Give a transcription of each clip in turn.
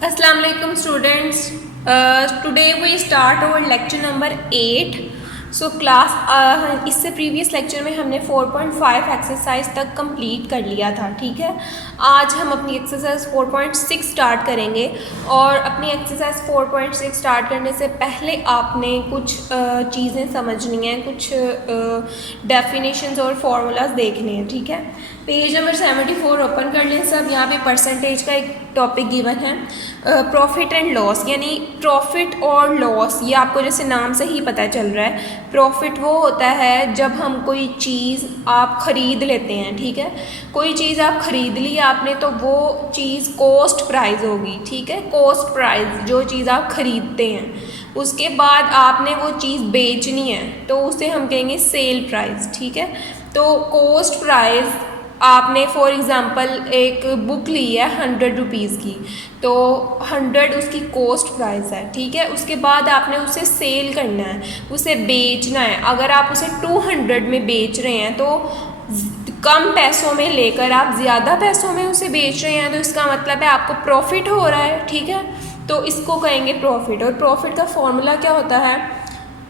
Assalamu alaikum students. Today we start our lecture number 8. So class इससे previous lecture में हमने 4.5 exercise तक complete कर लिया था। ठीक है, आज हम अपनी एक्सरसाइज 4.6 स्टार्ट करेंगे। और अपनी एक्सरसाइज 4.6 स्टार्ट करने से पहले आपने कुछ चीज़ें समझनी हैं, कुछ डेफिनेशंस और फार्मूलाज देखने हैं। ठीक है, पेज नंबर 74 ओपन कर लें सब। यहाँ पे परसेंटेज का एक टॉपिक गिवन है, प्रॉफिट एंड लॉस, यानी प्रॉफिट और लॉस। ये आपको जैसे नाम से ही पता चल रहा है, प्रॉफिट वो होता है जब हम कोई चीज़ आप ख़रीद लेते हैं। ठीक है, कोई चीज़ आप ख़रीद ली आपने तो वो चीज़ कॉस्ट प्राइस होगी। ठीक है, कॉस्ट प्राइस जो चीज़ आप ख़रीदते हैं, उसके बाद आपने वो चीज़ बेचनी है तो उसे हम कहेंगे सेल प्राइस। ठीक है, तो कॉस्ट प्राइस आपने फॉर एग्ज़ाम्पल एक बुक ली है 100 रुपीज़ की, तो 100 उसकी कॉस्ट प्राइस है। ठीक है, उसके बाद आपने उसे सेल करना है, उसे बेचना है। अगर आप उसे 200 में बेच रहे हैं तो कम पैसों में लेकर आप ज़्यादा पैसों में उसे बेच रहे हैं, तो इसका मतलब है आपको प्रॉफिट हो रहा है। ठीक है, तो इसको कहेंगे प्रॉफिट। और प्रॉफिट का फॉर्मूला क्या होता है,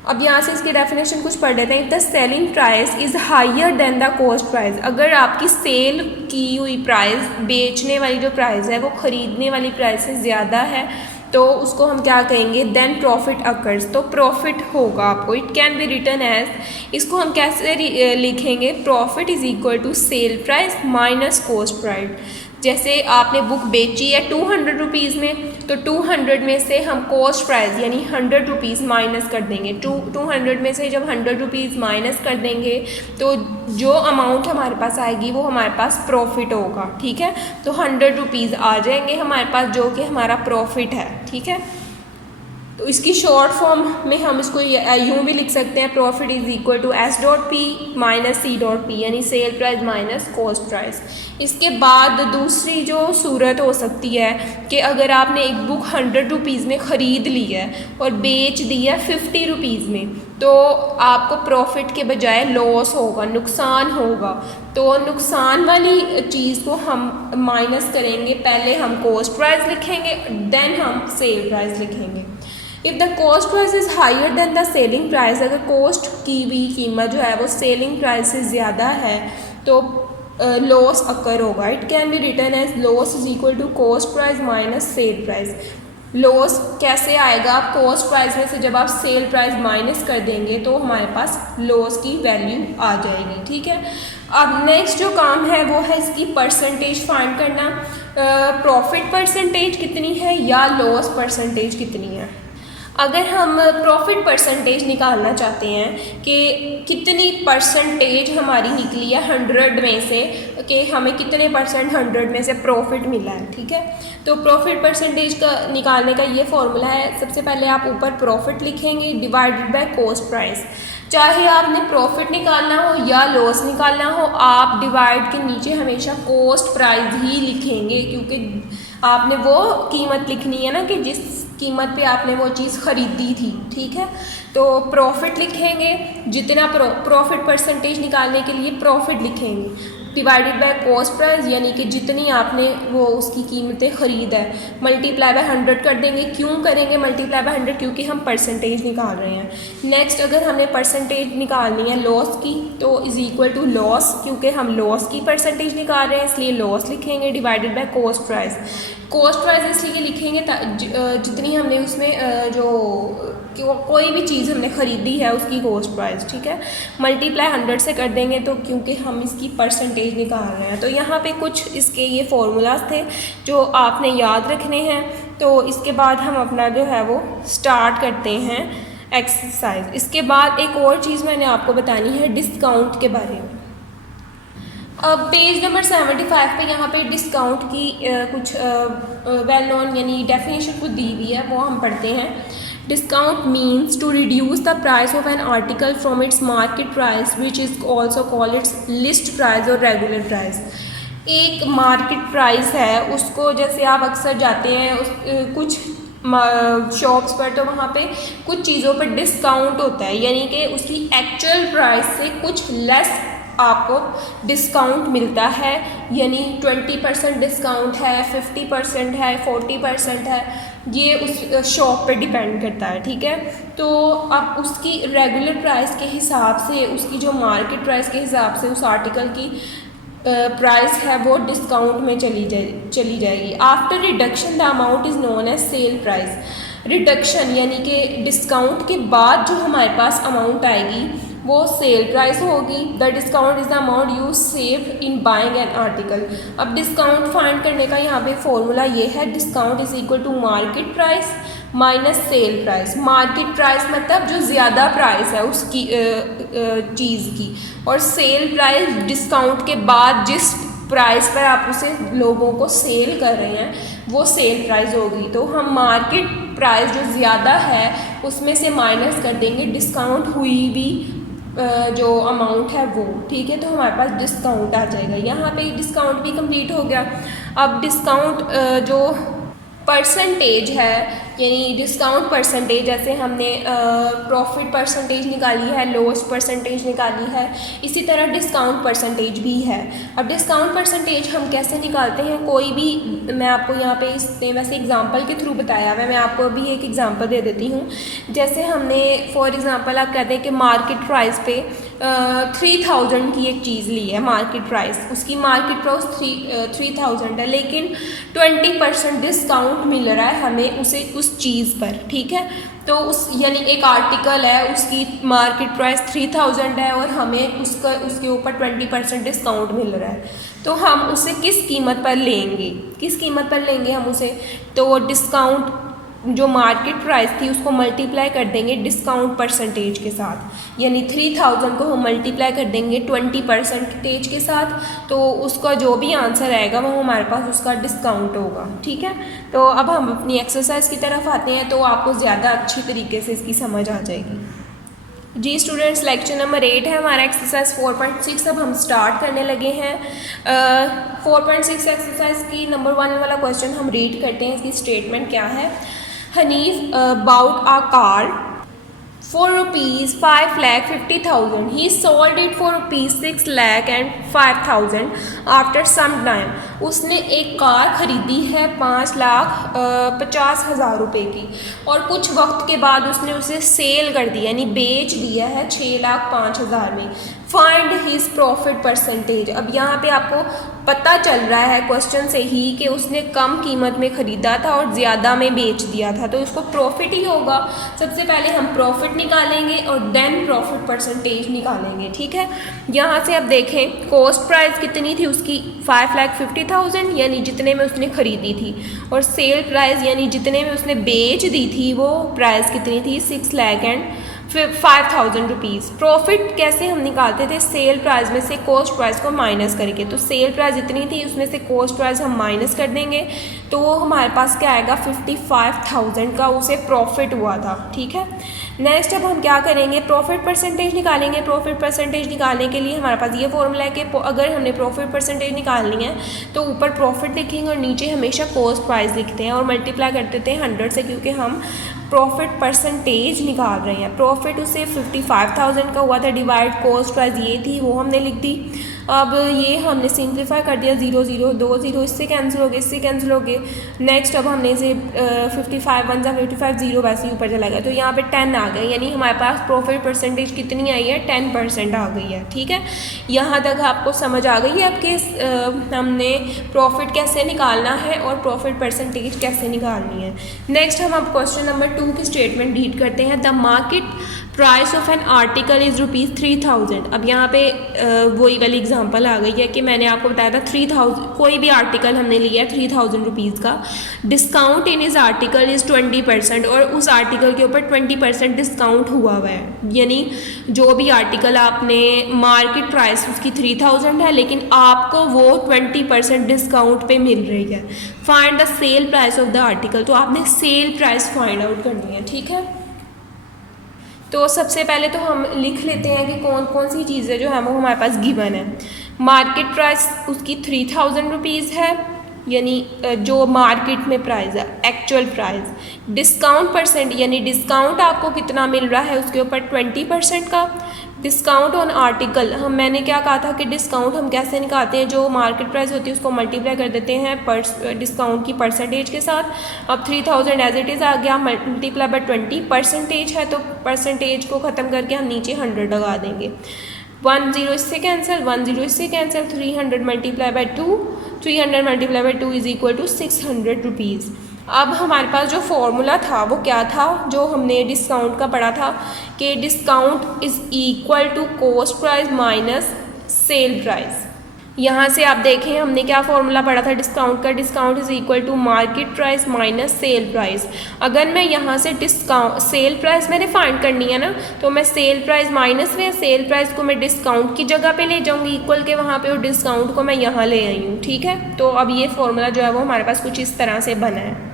अब यहाँ से इसकी डेफिनेशन कुछ पढ़ लेते हैं। If the selling price is higher than the cost price, अगर आपकी सेल की हुई प्राइस, बेचने वाली जो प्राइस है वो ख़रीदने वाली प्राइस से ज़्यादा है, तो उसको हम क्या कहेंगे, देन प्रॉफिट अकर्स, तो प्रॉफिट होगा आपको। It can be written as, इसको हम कैसे लिखेंगे, profit is equal to sale price minus cost price. जैसे आपने बुक बेची है 200 रुपीज़ में, तो 200 में से हम कॉस्ट प्राइस यानी 100 रुपीज़ माइनस कर देंगे। 200 में से जब 100 रुपीज़ माइनस कर देंगे तो जो अमाउंट हमारे पास आएगी वो हमारे पास प्रॉफिट होगा। ठीक है, तो 100 रुपीज़ आ जाएंगे हमारे पास, जो कि हमारा प्रॉफिट है। ठीक है, तो इसकी शॉर्ट फॉर्म में हम इसको यूँ भी लिख सकते हैं, profit is equal to S dot P minus C dot P, यानी sale price minus cost price. इसके बाद दूसरी जो सूरत हो सकती है कि अगर आपने एक बुक 100 रुपीज़ में ख़रीद ली है और बेच दी है 50 रुपीज़ में, तो आपको प्रॉफिट के बजाय लॉस होगा, नुकसान होगा। तो नुकसान वाली चीज़ को हम माइनस करेंगे, पहले हम कॉस्ट प्राइस लिखेंगे, देन हम सेल प्राइस लिखेंगे। If the cost price is higher than the selling price, अगर कॉस्ट की हुई कीमत जो है वो सेलिंग प्राइस से ज़्यादा है तो लॉस अकर होगा। It can be written as loss is equal to cost price minus sale price. Loss कैसे आएगा, आप कॉस्ट प्राइस में से जब आप सेल प्राइस माइनस कर देंगे तो हमारे पास लॉस की वैल्यू आ जाएगी। ठीक है, अब नेक्स्ट जो काम है वो है इसकी परसेंटेज फाइंड करना। प्रॉफिट परसेंटेज कितनी है या लॉस परसेंटेज कितनी है। अगर हम प्रॉफिट परसेंटेज निकालना चाहते हैं कि कितनी परसेंटेज हमारी निकली है 100 में से, कि हमें कितने परसेंट 100 में से प्रॉफिट मिला है। ठीक है, तो प्रॉफिट परसेंटेज का निकालने का ये फॉर्मूला है, सबसे पहले आप ऊपर प्रॉफिट लिखेंगे डिवाइडेड बाय कॉस्ट प्राइस। चाहे आपने प्रॉफिट निकालना हो या लॉस निकालना हो, आप डिवाइड के नीचे हमेशा कॉस्ट प्राइस ही लिखेंगे, क्योंकि आपने वो कीमत लिखनी है ना कि जिस कीमत पे आपने वो चीज़ ख़रीदी थी। ठीक है, तो प्रॉफिट लिखेंगे, जितना प्रॉफिट परसेंटेज निकालने के लिए प्रॉफिट लिखेंगे डिवाइडेड बाय कॉस्ट प्राइस, यानी कि जितनी आपने वो उसकी कीमतें ख़रीद है, मल्टीप्लाई बाय 100 कर देंगे। क्यों करेंगे मल्टीप्लाई बाय 100, क्योंकि हम परसेंटेज निकाल रहे हैं। नेक्स्ट अगर हमने परसेंटेज निकालनी है लॉस की, तो इज़ इक्वल टू लॉस, क्योंकि हम लॉस की परसेंटेज निकाल रहे हैं इसलिए लॉस लिखेंगे divided by cost price. Cost price इसलिए लिखेंगे जितनी हमने उसमें जो कोई भी चीज़ हमने ख़रीदी है उसकी कॉस्ट प्राइस। ठीक है, मल्टीप्लाई 100 से कर देंगे, तो क्योंकि हम इसकी परसेंटेज निकाल रहे हैं। तो यहाँ पे कुछ इसके ये फार्मूलाज थे जो आपने याद रखने हैं। तो इसके बाद हम अपना जो है वो स्टार्ट करते हैं एक्सरसाइज। इसके बाद एक और चीज़ मैंने आपको बतानी है डिस्काउंट के बारे में। अब पेज नंबर 75 पे यहाँ पे डिस्काउंट की कुछ वेल नोन यानी डेफिनेशन कुछ दी हुई है, वो हम पढ़ते हैं। Discount means to reduce the price of an article from its market price which is also called its list price और रेगुलर प्राइस। एक मार्केट प्राइस है, उसको जैसे आप अक्सर जाते हैं कुछ शॉप्स पर, तो वहाँ पे कुछ चीज़ों पर डिस्काउंट होता है, यानी कि उसकी एक्चुअल प्राइस से कुछ लेस आपको डिस्काउंट मिलता है, यानी 20% डिस्काउंट है, 50% है, 40% है, ये उस शॉप पे डिपेंड करता है, ठीक है। तो आप उसकी रेगुलर प्राइस के हिसाब से, उसकी जो मार्केट प्राइस के हिसाब से उस आर्टिकल की प्राइस है वो डिस्काउंट में चली जाएगी। After reduction the amount is known as sale price. Reduction यानी कि डिस्काउंट के बाद जो हमारे पास अमाउंट आएगी वो सेल प्राइस होगी। The discount is the amount you save in buying an article. अब डिस्काउंट फाइंड करने का यहाँ पे फॉर्मूला ये है, discount is equal to market price minus sale price. Market price मतलब जो ज़्यादा प्राइस है उसकी चीज़ की, और सेल प्राइस डिस्काउंट के बाद जिस प्राइस पर आप उसे लोगों को सेल कर रहे हैं वो सेल प्राइस होगी। तो हम मार्केट प्राइस जो ज़्यादा है उसमें से माइनस कर देंगे डिस्काउंट हुई भी जो अमाउंट है वो, ठीक है। तो हमारे पास डिस्काउंट आ जाएगा। यहाँ पे डिस्काउंट भी कंप्लीट हो गया। अब डिस्काउंट जो परसेंटेज है, यानी डिस्काउंट परसेंटेज, जैसे हमने प्रॉफिट परसेंटेज निकाली है, लॉस परसेंटेज निकाली है, इसी तरह डिस्काउंट परसेंटेज भी है। अब डिस्काउंट परसेंटेज हम कैसे निकालते हैं, कोई भी, मैं आपको यहाँ पे इसने वैसे एग्जांपल के थ्रू बताया हुआ है, मैं आपको अभी एक एग्जांपल दे देती हूँ। जैसे हमने फॉर एग्जांपल आप कहते हैं कि मार्केट प्राइस पे 3000 की एक चीज़ ली है, मार्केट प्राइस, उसकी मार्केट प्राइस 3000 है, लेकिन 20% डिस्काउंट मिल रहा है हमें उस चीज़ पर, ठीक है। तो उस यानी एक आर्टिकल है, उसकी मार्केट प्राइस 3000 है और हमें उसके ऊपर 20% डिस्काउंट मिल रहा है। तो हम उसे किस कीमत पर लेंगे हम उसे, तो डिस्काउंट जो मार्केट प्राइस थी उसको मल्टीप्लाई कर देंगे डिस्काउंट परसेंटेज के साथ, यानी 3000 को हम मल्टीप्लाई कर देंगे 20% के साथ, तो उसका जो भी आंसर आएगा वो हमारे पास उसका डिस्काउंट होगा, ठीक है। तो अब हम अपनी एक्सरसाइज की तरफ आते हैं, तो आपको ज़्यादा अच्छी तरीके से इसकी समझ आ जाएगी। जी स्टूडेंट्स, लेक्चर नंबर 8 है हमारा, एक्सरसाइज 4.6 अब हम स्टार्ट करने लगे हैं। 4.6 एक्सरसाइज की नंबर 1 वाला क्वेश्चन हम रीड करते हैं, इसकी स्टेटमेंट क्या है। Hanif bought a car for rupees 5,50,000. He sold it for rupees 6,05,000 after some time. उसने एक कार खरीदी है 5,50,000 रुपये की, और कुछ वक्त के बाद उसने उसे सेल कर दिया, यानी बेच दिया है 6,05,000 में। Find his profit percentage. अब यहाँ पे आपको पता चल रहा है क्वेश्चन से ही कि उसने कम कीमत में ख़रीदा था और ज़्यादा में बेच दिया था, तो इसको प्रॉफिट ही होगा। सबसे पहले हम प्रॉफिट निकालेंगे और देन प्रॉफिट परसेंटेज निकालेंगे, ठीक है। यहाँ से अब देखें कॉस्ट प्राइस कितनी थी उसकी, 5,50,000 यानी जितने में उसने ख़रीदी थी, और सेल प्राइस यानी जितने में उसने बेच दी थी वो प्राइस कितनी थी, 6,05,000 रुपीज़। प्रॉफिट कैसे हम निकालते थे, सेल प्राइस में से कॉस्ट प्राइस को माइनस करके, तो सेल प्राइस जितनी थी उसमें से कॉस्ट प्राइस हम माइनस कर देंगे, तो हमारे पास क्या आएगा, 55,000 का उसे प्रॉफिट हुआ था, ठीक है। नेक्स्ट अब हम क्या करेंगे, प्रॉफिट परसेंटेज निकालेंगे। प्रॉफिट परसेंटेज निकालने के लिए हमारे पास ये फॉर्मूला है कि अगर हमने प्रॉफिट परसेंटेज निकालनी है तो ऊपर प्रॉफिट लिखेंगे और नीचे हमेशा कॉस्ट प्राइस लिखते हैं और मल्टीप्लाई कर देते हैं 100 से, क्योंकि हम प्रॉफिट परसेंटेज निकाल रहे हैं। प्रॉफिट उसे 55,000 का हुआ था, डिवाइड कॉस्ट प्राइस ये थी वो हमने लिख दी। अब ये हमने सिंप्लीफाई कर दिया, 0 0 2 0 इससे कैंसिल हो गए, इससे कैंसिल हो गए। नेक्स्ट अब हमने इसे 55 1 जा 55 0 वैसे ही ऊपर चला गया, तो यहाँ पे 10 आ गए, यानी हमारे पास प्रॉफिट परसेंटेज कितनी आई है, 10% आ गई है, ठीक है। यहाँ तक आपको समझ आ गई है आपके हमने प्रॉफिट कैसे निकालना है और प्रॉफिट परसेंटेज कैसे निकालनी है। नेक्स्ट हम अब क्वेश्चन नंबर 2 की स्टेटमेंट रीड करते हैं। The market price of an article is rupees 3,000। अब यहाँ पे वही वाली एग्जांपल आ गई है कि मैंने आपको बताया था 3,000, कोई भी आर्टिकल हमने लिया है 3,000 रुपीज़ का, डिस्काउंट इन इस आर्टिकल इज़ 20%, और उस आर्टिकल के ऊपर 20% डिस्काउंट हुआ है, यानी जो भी आर्टिकल आपने मार्केट प्राइस उसकी 3,000 है लेकिन आपको वो 20% डिस्काउंट पे मिल रही है। Find the cell price of the article, तो आपने सेल प्राइस फाइंड आउट करनी है, ठीक है। तो सबसे पहले तो हम लिख लेते हैं कि कौन कौन सी चीज़ें जो है वो हमारे पास गिवन है। मार्केट प्राइस उसकी 3,000 रुपीज़ है, यानी जो मार्केट में प्राइस है, एक्चुअल प्राइस। डिस्काउंट परसेंट यानी डिस्काउंट आपको कितना मिल रहा है उसके ऊपर 20% का। डिस्काउंट ऑन आर्टिकल, मैंने क्या कहा था कि डिस्काउंट हम कैसे निकालते हैं, जो मार्केट प्राइस होती है उसको मल्टीप्लाई कर देते हैं डिस्काउंट की परसेंटेज के साथ। अब 3000 एज इट इज़ आ गया, मल्टीप्लाई बाय 20 परसेंटेज है, तो परसेंटेज को ख़त्म करके हम नीचे 100 लगा देंगे। 10 इससे कैंसिल, 10 इससे cancel, 300 multiply by 2, 300 multiply by 2 is equal to 600 rupees. अब हमारे पास जो फॉर्मूला था वो क्या था, जो हमने डिस्काउंट का पढ़ा था कि discount is equal to cost price minus sale price. यहाँ से आप देखें हमने क्या फॉर्मूला पढ़ा था डिस्काउंट का, discount is equal to market price minus sale price. अगर मैं यहाँ से डिस्काउंट सेल प्राइस मैंने फाइंड करनी है ना, तो मैं सेल प्राइस माइनस में सेल प्राइस को मैं डिस्काउंट की जगह पे ले जाऊँगी इक्वल के वहाँ पे, और डिस्काउंट को मैं यहाँ ले आई हूँ। ठीक है, तो अब ये फॉर्मूला जो है वो हमारे पास कुछ इस तरह से बना है।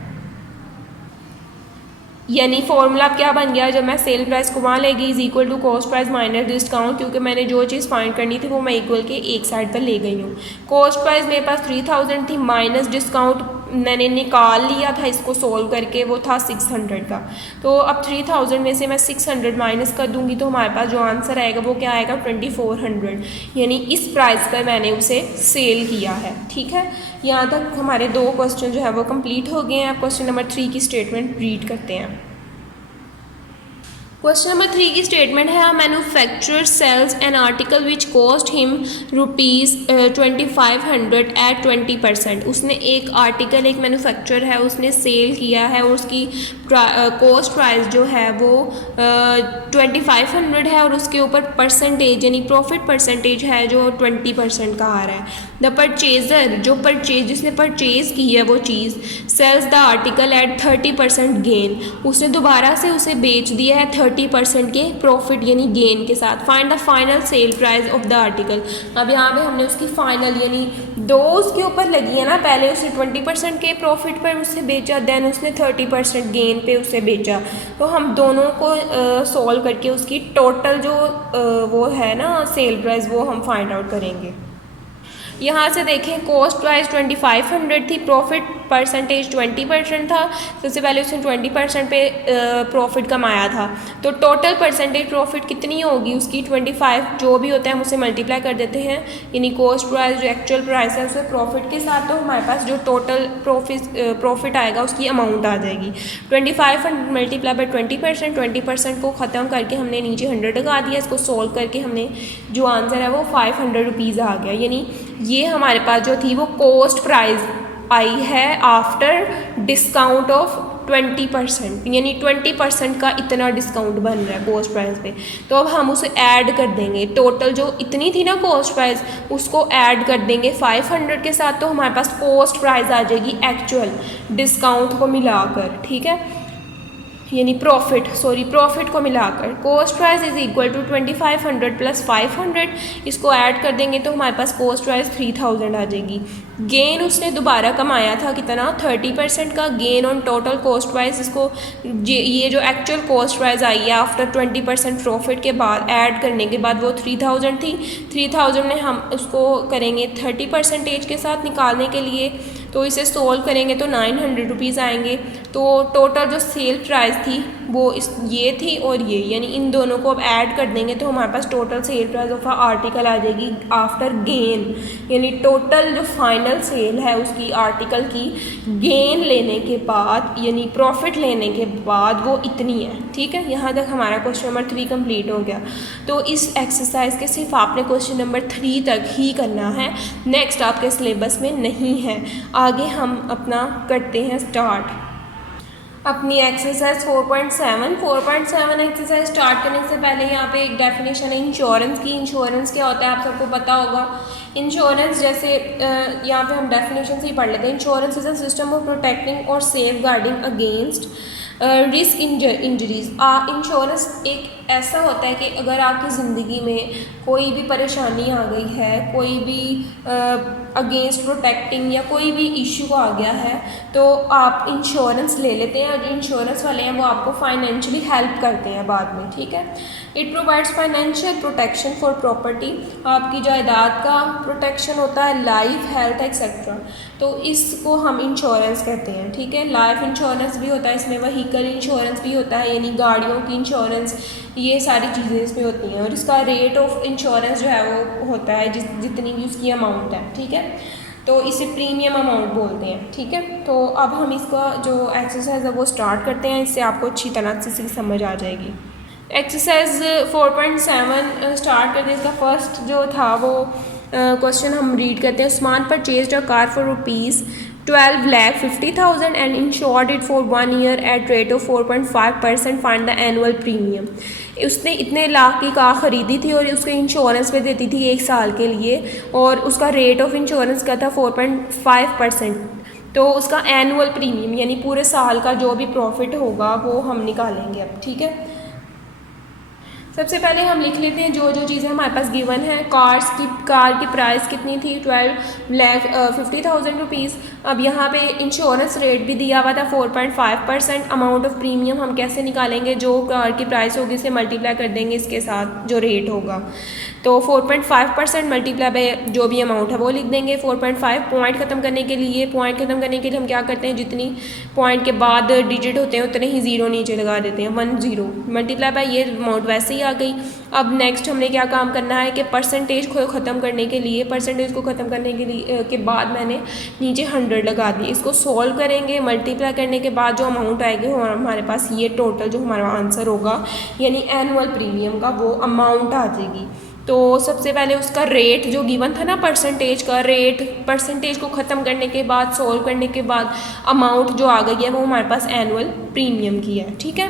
यानी फॉर्मूला क्या बन गया, जब मैं सेल प्राइस को वहाँ ले गई is equal to cost price minus discount, क्योंकि मैंने जो चीज़ फाइंड करनी थी वो मैं इक्वल के एक साइड पर ले गई हूँ। कॉस्ट प्राइस मेरे पास 3000 थी, माइनस डिस्काउंट मैंने निकाल लिया था इसको सोल्व करके, वो था 600 का। तो अब 3000 में से मैं 600 माइनस कर दूंगी तो हमारे पास जो आंसर आएगा वो क्या आएगा, 2400। यानी इस प्राइस पर मैंने उसे सेल किया है। ठीक है, यहाँ तक हमारे 2 क्वेश्चन जो है वो कंप्लीट हो गए हैं। अब क्वेश्चन नंबर 3 की स्टेटमेंट रीड करते हैं। क्वेश्चन नंबर 3 की स्टेटमेंट है, manufacturer sells an article which costs him ₹2500 at 20%। उसने एक आर्टिकल, एक मैन्युफैक्चरर है, उसने सेल किया है और उसकी कॉस्ट प्राइस जो है वो 2500 है, और उसके ऊपर परसेंटेज यानी प्रॉफिट परसेंटेज है जो 20% का आ रहा है। द परचेजर, जो जिसने परचेज की है वो चीज़, sells the article at 30% gain, उसने दोबारा से उसे बेच दिया है 30% के प्रॉफिट यानी गेन के साथ। Find the final cell price of the article. अब यहाँ पे हमने उसकी फाइनल यानी 2 उसके ऊपर लगी है ना, पहले उसने 20% के प्रॉफिट पर उसे बेचा, देन उसने 30% गेन पे उसे बेचा। तो हम दोनों को सॉल्व करके उसकी टोटल जो वो है ना सेल प्राइस वो हम फाइंड आउट करेंगे। यहाँ से देखें कॉस्ट प्राइस 2500 थी, प्रॉफिट परसेंटेज 20% था। सबसे पहले उसने 20% पे प्रॉफिट कमाया था, तो टोटल परसेंटेज प्रॉफिट कितनी होगी उसकी 25 जो भी होता है हम उसे मल्टीप्लाई कर देते हैं, यानी कॉस्ट प्राइस जो एक्चुअल प्राइस है उसे प्रॉफिट के साथ, तो हमारे पास जो टोटल प्रॉफिट आएगा उसकी अमाउंट आ जाएगी। 2500 मल्टीप्लाई बाई 20%, 20% को ख़त्म करके हमने नीचे 100 लगा दिया। इसको सोल्व करके हमने जो आंसर है वो 500 रुपीज़ आ गया। यानी ये हमारे पास जो थी वो कॉस्ट प्राइस आई है आफ्टर डिस्काउंट ऑफ 20%, यानी 20% का इतना डिस्काउंट बन रहा है कॉस्ट प्राइस पे। तो अब हम उसे ऐड कर देंगे, टोटल जो इतनी थी ना कॉस्ट प्राइस उसको ऐड कर देंगे 500 के साथ, तो हमारे पास कॉस्ट प्राइस आ जाएगी एक्चुअल डिस्काउंट को मिलाकर। ठीक है, यानी प्रॉफिट को मिलाकर cost price is equal to 2500 plus 500, इसको ऐड कर देंगे तो हमारे पास कॉस्ट प्राइस 3000 आ जाएगी। गेन उसने दोबारा कमाया था कितना, 30% का gain on total cost price. इसको ये जो एक्चुअल कॉस्ट प्राइस आई है आफ्टर 20% प्रॉफिट के बाद ऐड करने के बाद वो 3000 थी। 3000 में हम उसको करेंगे 30% के साथ निकालने के लिए, तो इसे सोल्व करेंगे तो 900 रुपीज़ आएंगे। तो टोटल जो सेल प्राइस थी वो ये थी और ये, यानी इन दोनों को अब ऐड कर देंगे तो हमारे पास total sale price of article आ जाएगी आफ्टर गेन, यानी टोटल जो फाइनल सेल है उसकी आर्टिकल की गेन लेने के बाद यानी प्रॉफिट लेने के बाद वो इतनी है। ठीक है, यहाँ तक हमारा क्वेश्चन नंबर 3 कंप्लीट हो गया। तो इस एक्सरसाइज के सिर्फ आपने क्वेश्चन नंबर 3 तक ही करना है, नेक्स्ट आपके सिलेबस में नहीं है। आगे हम अपना करते हैं स्टार्ट अपनी एक्सरसाइज 4.7 एक्सरसाइज स्टार्ट करने से पहले यहाँ पे एक डेफिनेशन है इंश्योरेंस की। इंश्योरेंस क्या होता है आप सबको पता होगा। इंश्योरेंस जैसे यहाँ पे हम डेफिनेशन से ही पढ़ लेते हैं। Insurance is a system of protecting और safeguarding against risk injuries. Insurance एक ऐसा होता है कि अगर आपकी ज़िंदगी में कोई भी परेशानी आ गई है, कोई भी अगेंस्ट प्रोटेक्टिंग या कोई भी इशू आ गया है तो आप इंश्योरेंस ले लेते हैं, और इंश्योरेंस वाले हैं वो आपको फाइनेंशियली हेल्प करते हैं बाद में। ठीक है, it provides financial protection for property, आपकी जायदाद का प्रोटेक्शन होता है, लाइफ, हेल्थ एक्सेट्रा, तो इसको हम इंश्योरेंस कहते हैं। ठीक है, लाइफ इंश्योरेंस भी होता है इसमें, व्हीकल इंश्योरेंस भी होता है यानी गाड़ियों की इंश्योरेंस, ये सारी चीज़ें इसमें होती हैं। और इसका रेट ऑफ इंश्योरेंस जो है वो होता है जितनी भी उसकी अमाउंट है, ठीक है। तो इसे प्रीमियम अमाउंट बोलते हैं, ठीक है। तो अब हम इसका जो एक्सरसाइज है वो स्टार्ट करते हैं, इससे आपको अच्छी तरह से समझ आ जाएगी। एक्सरसाइज 4.7 स्टार्ट करते हैं। इसका फर्स्ट जो था वो क्वेश्चन हम रीड करते हैं। Usman purchased a car for ₹12,50,000 and insured it for 1 year at rate of 4.5%. Find the annual premium. उसने इतने लाख की कार ख़रीदी थी और उसके इंश्योरेंस पे देती थी 1 साल के लिए, और उसका रेट ऑफ इंश्योरेंस का था 4.5%। तो उसका एनुअल प्रीमियम यानी पूरे साल का जो भी प्रॉफिट होगा वो हम निकालेंगे अब, ठीक है। सबसे पहले हम लिख लेते हैं जो जो चीज़ें हमारे पास गिवन है। कार की प्राइस कितनी थी, 12,50,000 रुपीज़। अब यहाँ पे इंश्योरेंस रेट भी दिया हुआ था 4.5%। अमाउंट ऑफ प्रीमियम हम कैसे निकालेंगे, जो कार की प्राइस होगी इसे मल्टीप्लाई कर देंगे इसके साथ जो रेट होगा। तो 4.5% मल्टीप्लाई बाय जो भी अमाउंट है वो लिख देंगे। 4.5 पॉइंट ख़त्म करने के लिए हम क्या करते हैं, जितनी पॉइंट के बाद डिजिट होते हैं उतने ही ज़ीरो नीचे लगा देते हैं, 10 मल्टीप्लाई बाय ये अमाउंट वैसे ही आ गई। अब नेक्स्ट हमने क्या काम करना है कि परसेंटेज को ख़त्म करने के लिए के बाद मैंने नीचे 100 लगा दी। इसको सॉल्व करेंगे, मल्टीप्लाई करने के बाद जो अमाउंट आएगी वो हमारे पास ये टोटल जो हमारा आंसर होगा यानी एनुअल प्रीमियम का वो अमाउंट आ जाएगी। तो सबसे पहले उसका रेट जो गिवन था ना, परसेंटेज को ख़त्म करने के बाद सॉल्व करने के बाद अमाउंट जो आ गई है वो हमारे पास एनुअल प्रीमियम की है, ठीक है।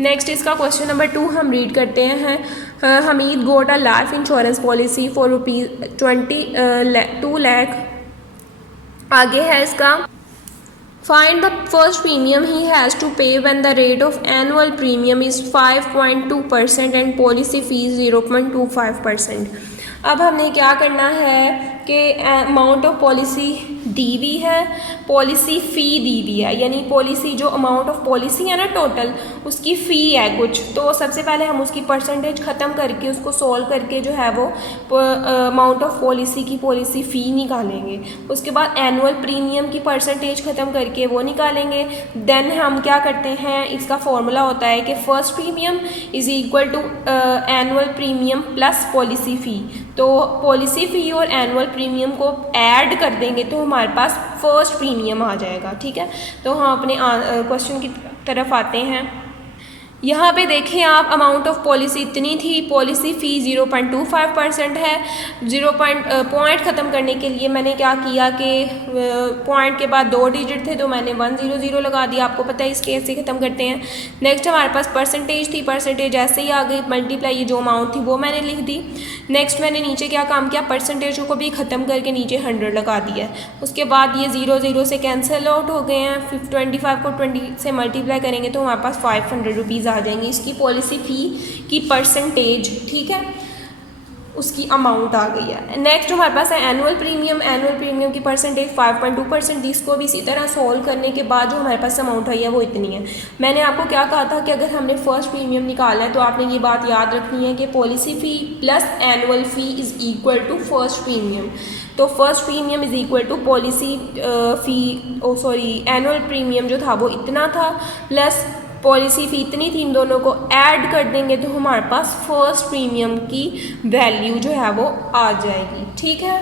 नेक्स्ट इसका क्वेश्चन नंबर 2 हम रीड करते हैं। Hamid got a life insurance policy for ₹2 lakh. आगे है इसका Find the first premium he has to pay when the rate of annual premium is 5.2% and policy fees 0.25%. अब हमने क्या करना है कि अमाउंट ऑफ पॉलिसी दी हुई है, पॉलिसी फ़ी दी हुई है, यानी पॉलिसी जो अमाउंट ऑफ पॉलिसी है ना टोटल उसकी फ़ी है कुछ। तो सबसे पहले हम उसकी परसेंटेज ख़त्म करके उसको सॉल्व करके जो है वो अमाउंट ऑफ पॉलिसी की पॉलिसी फ़ी निकालेंगे। उसके बाद एनुअल प्रीमियम की परसेंटेज ख़त्म करके वो निकालेंगे। देन हम क्या करते हैं, इसका फॉर्मूला होता है कि first premium is equal to annual premium plus policy fee. तो पॉलिसी फ़ी और एनुअल प्रीमियम को ऐड कर देंगे तो हमारे पास फर्स्ट प्रीमियम आ जाएगा, ठीक है। तो हम अपने क्वेश्चन की तरफ आते हैं। यहाँ पे देखें आप, अमाउंट ऑफ पॉलिसी इतनी थी, पॉलिसी फ़ी 0.25% है। पॉइंट ख़त्म करने के लिए मैंने क्या किया कि पॉइंट के बाद 2 डिजिट थे तो मैंने 100 लगा दिया। आपको पता है इस केस से ख़त्म करते हैं। नेक्स्ट हमारे पास परसेंटेज थी, परसेंटेज ऐसे ही आ गई, मल्टीप्लाई ये जो अमाउंट थी वो मैंने लिख दी। नेक्स्ट मैंने नीचे क्या काम किया, परसेंटेज को भी ख़त्म करके नीचे 100 लगा दिया। उसके बाद ये 0 से कैंसिल आउट हो गए हैं। 25 को 20 से मल्टीप्लाई करेंगे तो हमारे पास 500 रुपीज़ आ जाएंगी। इसकी पॉलिसी फ़ी की परसेंटेज, ठीक है, उसकी अमाउंट आ गई है। नेक्स्ट हमारे पास है एनुअल प्रीमियम की परसेंटेज 5.2%। इसको भी इसी तरह सॉल्व करने के बाद जो हमारे पास अमाउंट आई है वो इतनी है। मैंने आपको क्या कहा था कि अगर हमने फर्स्ट प्रीमियम निकाला है तो आपने ये बात याद रखनी है कि policy fee plus annual fee is equal to first premium. तो first premium is equal to policy annual premium जो था वो इतना था प्लस पॉलिसी फ़ी इतनी थी। इन दोनों को ऐड कर देंगे तो हमारे पास फर्स्ट प्रीमियम की वैल्यू जो है वो आ जाएगी, ठीक है।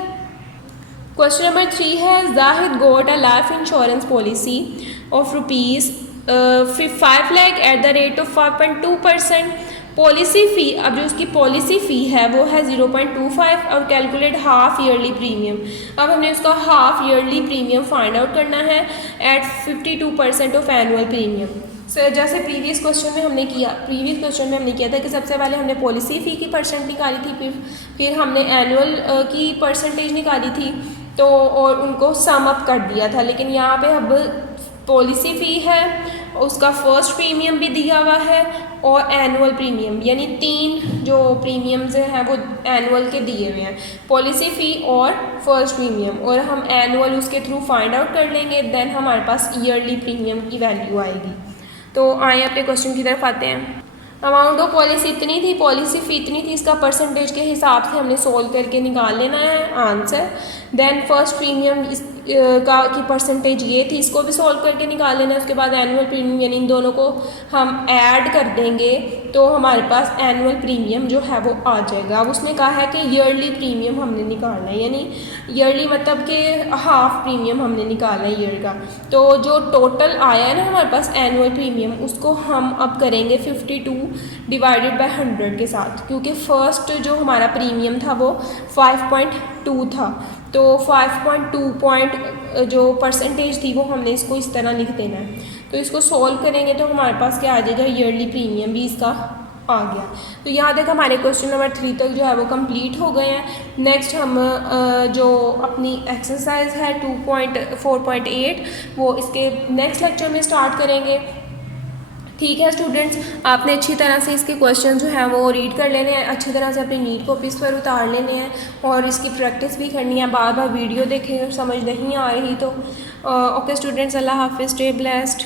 क्वेश्चन नंबर 3 है, Zahid got a life insurance policy of ₹5 lakh at the rate of 5.2%। Policy fee, अब जो उसकी पॉलिसी फ़ी है वो है 0.25 और कैलकुलेट हाफ ईयरली प्रीमियम। अब हमने उसका half yearly premium find out करना है एट 52% ऑफ एनुअल प्रीमियम। जैसे प्रीवियस क्वेश्चन में हमने किया था कि सबसे पहले हमने पॉलिसी फ़ी की परसेंट निकाली थी, फिर हमने एनुअल की परसेंटेज निकाली थी तो और उनको सम अप कर दिया था। लेकिन यहाँ पे अब पॉलिसी फ़ी है, उसका फर्स्ट प्रीमियम भी दिया हुआ है और एनुअल प्रीमियम, यानी 3 जो प्रीमियम्स हैं वो एनुअल के दिए हुए हैं, पॉलिसी फ़ी और फर्स्ट प्रीमियम, और हम एनुअल उसके थ्रू फाइंड आउट कर लेंगे। देन हमारे पास ईयरली प्रीमियम की वैल्यू आएगी। तो आए अपने क्वेश्चन की तरफ आते हैं। अमाउंट ऑफ पॉलिसी इतनी थी, पॉलिसी फ़ी इतनी थी, इसका परसेंटेज के हिसाब से हमने सोल्व करके निकाल लेना है आंसर। देन फर्स्ट प्रीमियम की परसेंटेज ये थी, इसको भी सॉल्व करके निकाल लेना है। उसके बाद एनुअल प्रीमियम यानी इन दोनों को हम ऐड कर देंगे तो हमारे पास एनुअल प्रीमियम जो है वो आ जाएगा। अब उसने कहा है कि ईयरली प्रीमियम हमने निकालना है, यानी ईयरली मतलब कि हाफ प्रीमियम हमने निकालना है ईयर का। तो जो टोटल आया है ना हमारे पास एनुअल प्रीमियम, उसको हम अब करेंगे 52 डिवाइडेड बाय 100 के साथ, क्योंकि फ़र्स्ट जो हमारा प्रीमियम था वो 5.2 था। तो 5.2 जो परसेंटेज थी वो हमने इसको इस तरह लिख देना है। तो इसको सॉल्व करेंगे तो हमारे पास क्या आ जाएगा, ईयरली प्रीमियम भी इसका आ गया। तो यहाँ तक हमारे क्वेश्चन नंबर 3 तक जो है वो कंप्लीट हो गए हैं। नेक्स्ट हम जो अपनी एक्सरसाइज है 2.4.8 वो इसके नेक्स्ट लेक्चर में स्टार्ट करेंगे। ठीक है स्टूडेंट्स, आपने अच्छी तरह से इसके क्वेश्चन जो हैं वो रीड कर लेने हैं, अच्छी तरह से अपनी नीट कॉपीज़ पर उतार लेने हैं और इसकी प्रैक्टिस भी करनी है। बार बार वीडियो देखें और समझ नहीं आ रही तो ओके स्टूडेंट्स, अल्लाह हाफिज़, स्टे ब्लेस्ड।